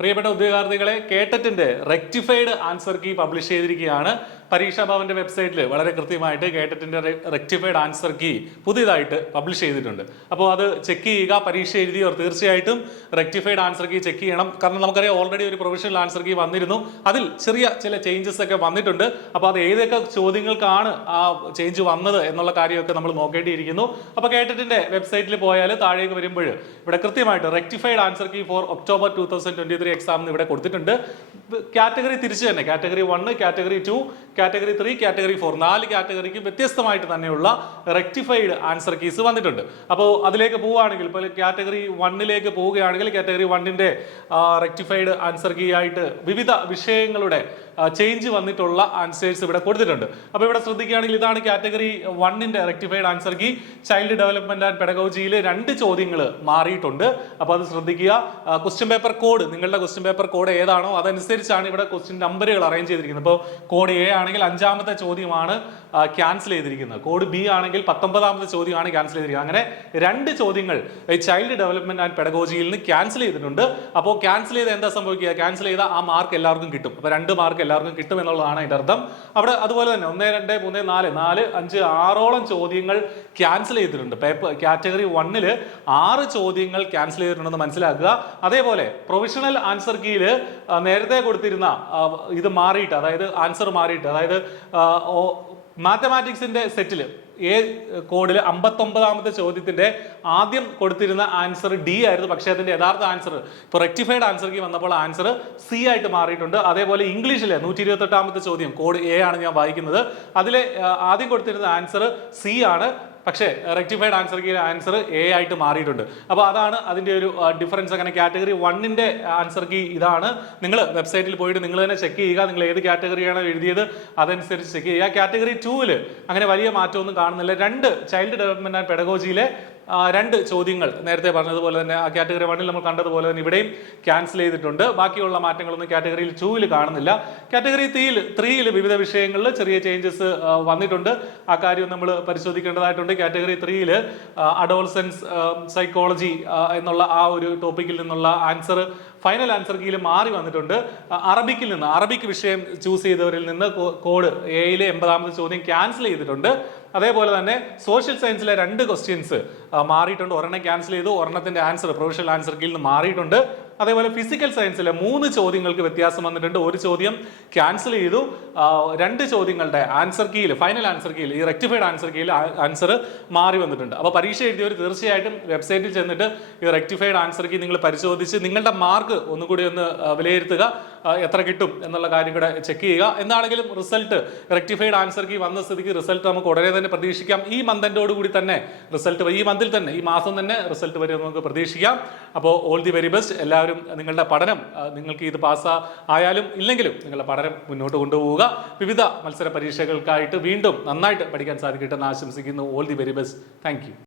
പ്രിയപ്പെട്ട ഉദ്യോഗാർത്ഥികളെ, കേട്ടറ്റിന്റെ rectified answer key publish ചെയ്തിരിക്കുകയാണ്. പരീക്ഷാ ഭവന്റെ വെബ്സൈറ്റിൽ വളരെ കൃത്യമായിട്ട് കേട്ടറ്റിന്റെ റെക്ടിഫൈഡ് ആൻസർ കീ പുതിയതായിട്ട് പബ്ലിഷ് ചെയ്തിട്ടുണ്ട്. അപ്പോൾ അത് ചെക്ക് ചെയ്യുക. പരീക്ഷ എഴുതിയവർ തീർച്ചയായിട്ടും റെക്ടിഫൈഡ് ആൻസർ കീ ചെക്ക് ചെയ്യണം. കാരണം നമുക്കറിയാം, ഓൾറെഡി ഒരു പ്രൊവിഷണൽ ആൻസർ കീ വന്നിരുന്നു. അതിൽ ചില ചേഞ്ചസ് ഒക്കെ വന്നിട്ടുണ്ട്. അപ്പോൾ അത് ഏതൊക്കെ ചോദ്യങ്ങൾക്കാണ് ആ ചേഞ്ച് വന്നത് എന്നുള്ള കാര്യമൊക്കെ നമ്മൾ നോക്കേണ്ടിയിരിക്കുന്നു. അപ്പോൾ കേട്ടറ്റിന്റെ വെബ്സൈറ്റിൽ പോയാൽ താഴേക്ക് വരുമ്പോൾ ഇവിടെ കൃത്യമായിട്ട് rectified answer key for October 2023 exam ഇവിടെ കൊടുത്തിട്ടുണ്ട്. കാറ്റഗറി തിരിച്ചു തന്നെ കാറ്റഗറി 1, കാറ്റഗറി 2, കാറ്റഗറി 3, കാറ്റഗറി 4 4 കാറ്റഗറിക്ക് വ്യത്യസ്തമായിട്ട് തന്നെയുള്ള റെക്ടിഫൈഡ് ആൻസർ കീസ് വന്നിട്ടുണ്ട്. അപ്പോൾ അതിലേക്ക് പോവുകയാണെങ്കിൽ, ഇപ്പോൾ കാറ്റഗറി 1ലേക്ക് പോവുകയാണെങ്കിൽ കാറ്റഗറി 1ന്റെ റെക്ടിഫൈഡ് ആൻസർ കീ ആയിട്ട് വിവിധ വിഷയങ്ങളുടെ ചേഞ്ച് വന്നിട്ടുള്ള ആൻസേഴ്സ് ഇവിടെ കൊടുത്തിട്ടുണ്ട്. അപ്പോൾ ഇവിടെ ശ്രദ്ധിക്കുകയാണെങ്കിൽ ഇതാണ് കാറ്റഗറി 1ന്റെ rectified answer key. Child development and പെഡഗോജിയിൽ 2 ചോദ്യങ്ങൾ മാറിയിട്ടുണ്ട്. അപ്പോൾ അത് ശ്രദ്ധിക്കുക. ക്വസ്റ്റ്യൻ പേപ്പർ കോഡ്, നിങ്ങളുടെ ക്വസ്റ്റ്യൻ പേപ്പർ കോഡ് ഏതാണോ അതനുസരിച്ചാണ് ഇവിടെ ക്വസ്റ്റ്യൻ നമ്പറുകൾ അറേഞ്ച് ചെയ്തിരിക്കുന്നത്. ഇപ്പോൾ കോഡ് എ ആണെങ്കിൽ 5ാമത്തെ ചോദ്യമാണ് ക്യാൻസൽ ചെയ്തിരിക്കുന്നത്. കോഡ് ബി ആണെങ്കിൽ 19ാമത്തെ ചോദ്യമാണ് ക്യാൻസൽ ചെയ്തിരിക്കുന്നത്. അങ്ങനെ 2 ചോദ്യങ്ങൾ ചൈൽഡ് ഡെവലപ്മെന്റ് ആൻഡ് പെഡഗോജിയിൽ നിന്ന് ക്യാൻസൽ ചെയ്തിട്ടുണ്ട്. അപ്പോൾ ക്യാൻസൽ ചെയ്ത് എന്താ സംഭവിക്കുക? ക്യാൻസൽ ചെയ്ത ആ മാർക്ക് എല്ലാവർക്കും കിട്ടും. അപ്പോൾ 2 മാർക്ക് എല്ലാവർക്കും കിട്ടും എന്നുള്ളതാണ് അതിന്റെ അർത്ഥം. അവിടെ അതുപോലെ തന്നെ 1, 2, 3, 4, 4, 5, 6ഓളം ചോദ്യങ്ങൾ ക്യാൻസൽ ചെയ്തിട്ടുണ്ട്. പേപ്പർ കാറ്റഗറി 1ൽ 6 ചോദ്യങ്ങൾ ക്യാൻസൽ ചെയ്തിട്ടുണ്ടെന്ന് മനസ്സിലാക്കുക. അതേപോലെ പ്രൊവിഷണൽ ആൻസർ കീയിൽ നേരത്തെ കൊടുത്തിരുന്ന ഇത് മാറിയിട്ട്, അതായത് ആൻസർ മാറിയിട്ട്, അതായത് മാത്തമാറ്റിക്സിന്റെ സെറ്റിൽ കോഡിൽ 59ാമത്തെ ചോദ്യത്തിന്റെ ആദ്യം കൊടുത്തിരുന്ന ആൻസർ ഡി ആയിരുന്നു. പക്ഷേ അതിന്റെ യഥാർത്ഥ ആൻസർ ഇപ്പോൾ റെക്ടിഫൈഡ് ആൻസർ കീ വന്നപ്പോൾ ആൻസർ സി ആയിട്ട് മാറിയിട്ടുണ്ട്. അതേപോലെ ഇംഗ്ലീഷിലെ 128ാമത്തെ ചോദ്യം കോഡ് എ ആണ് ഞാൻ വായിക്കുന്നത്. അതിലെ ആദ്യം കൊടുത്തിരുന്ന ആൻസർ സി ആണ്. പക്ഷേ rectified answer key answer A ആയിട്ട് മാറിയിട്ടുണ്ട്. അപ്പോൾ അതാണ് അതിൻ്റെ ഒരു ഡിഫറൻസ്. അങ്ങനെ കാറ്റഗറി 1ന്റെ ആൻസർ കീ ഇതാണ്. നിങ്ങൾ വെബ്സൈറ്റിൽ പോയിട്ട് നിങ്ങൾ തന്നെ ചെക്ക് ചെയ്യുക. നിങ്ങൾ ഏത് കാറ്റഗറിയാണോ എഴുതിയത് അതനുസരിച്ച് ചെക്ക് ചെയ്യുക. കാറ്റഗറി 2ൽ അങ്ങനെ വലിയ മാറ്റമൊന്നും കാണുന്നില്ല. 2 ചൈൽഡ് ഡെവലപ്മെന്റ് ആൻഡ് പെഡഗോജിയിലെ 2 ചോദ്യങ്ങൾ നേരത്തെ പറഞ്ഞതുപോലെ തന്നെ ആ കാറ്റഗറി 1ൽ നമ്മൾ കണ്ടതുപോലെ തന്നെ ഇവിടെയും ക്യാൻസൽ ചെയ്തിട്ടുണ്ട്. ബാക്കിയുള്ള മാറ്റങ്ങളൊന്നും കാറ്റഗറിയിൽ 2ൽ കാണുന്നില്ല. കാറ്റഗറി 3ൽ വിവിധ വിഷയങ്ങളിൽ ചെറിയ ചേഞ്ചസ് വന്നിട്ടുണ്ട്. ആ കാര്യം നമ്മൾ പരിശോധിക്കേണ്ടതായിട്ടുണ്ട്. കാറ്റഗറി 3ൽ അഡോൾസൻസ് സൈക്കോളജി എന്നുള്ള ആ ഒരു ടോപ്പിക്കിൽ നിന്നുള്ള ആൻസർ ഫൈനൽ ആൻസർ കീയിൽ മാറി വന്നിട്ടുണ്ട്. അറബിക് വിഷയം ചൂസ് ചെയ്തവരിൽ നിന്ന് കോഡ് എയിലെ 80ാമത്തെ ചോദ്യം ക്യാൻസൽ ചെയ്തിട്ടുണ്ട്. അതേപോലെ തന്നെ സോഷ്യൽ സയൻസിലെ 2 ക്വസ്റ്റ്യൻസ് മാറിയിട്ടുണ്ട്. ഒരെണ്ണം ക്യാൻസൽ ചെയ്തു, ഒരെണ്ണത്തിന്റെ ആൻസർ പ്രൊവിഷണൽ ആൻസർ കീയിൽ നിന്ന് മാറിയിട്ടുണ്ട്. അതേപോലെ ഫിസിക്കൽ സയൻസിലെ 3 ചോദ്യങ്ങൾക്ക് വ്യത്യാസം വന്നിട്ടുണ്ട്. ഒരു ചോദ്യം ക്യാൻസൽ ചെയ്തു. 2 ചോദ്യങ്ങളുടെ ആൻസർ കീയിൽ, ഫൈനൽ ആൻസർ കീയിൽ, ഈ റെക്ടിഫൈഡ് ആൻസർ കീയിൽ ആൻസർ മാറി വന്നിട്ടുണ്ട്. അപ്പോൾ പരീക്ഷ എഴുതിയവർ തീർച്ചയായിട്ടും വെബ്സൈറ്റിൽ ചെന്നിട്ട് ഈ റെക്ടിഫൈഡ് ആൻസർ കീ നിങ്ങൾ പരിശോധിച്ച് നിങ്ങളുടെ മാർക്ക് ഒന്നുകൂടി ഒന്ന് വിലയിരുത്തുക. എത്ര കിട്ടും എന്നുള്ള കാര്യം കൂടെ ചെക്ക് ചെയ്യുക. എന്താണെങ്കിലും റിസൾട്ട് റെക്ടിഫൈഡ് ആൻസർ കീ വന്ന സ്ഥിതിക്ക് റിസൾട്ട് നമുക്ക് ഉടനെ തന്നെ പ്രതീക്ഷിക്കാം. ഈ മന്തിനോട് കൂടി തന്നെ റിസൾട്ട്, ഈ മന്തിൽ തന്നെ, ഈ മാസം തന്നെ റിസൾട്ട് വരെ നമുക്ക് പ്രതീക്ഷിക്കാം. അപ്പോൾ ഓൾ ദി വെരി ബെസ്റ്റ്. എല്ലാവരും നിങ്ങളുടെ പഠനം, നിങ്ങൾക്ക് ഇത് പാസ് ആയാലും ഇല്ലെങ്കിലും നിങ്ങളുടെ പഠനം മുന്നോട്ട് കൊണ്ടുപോവുക. വിവിധ മത്സര പരീക്ഷകൾക്കായിട്ട് വീണ്ടും നന്നായിട്ട് പഠിക്കാൻ സാധിക്കട്ടെ എന്ന് ആശംസിക്കുന്നു. All the very best. Thank you.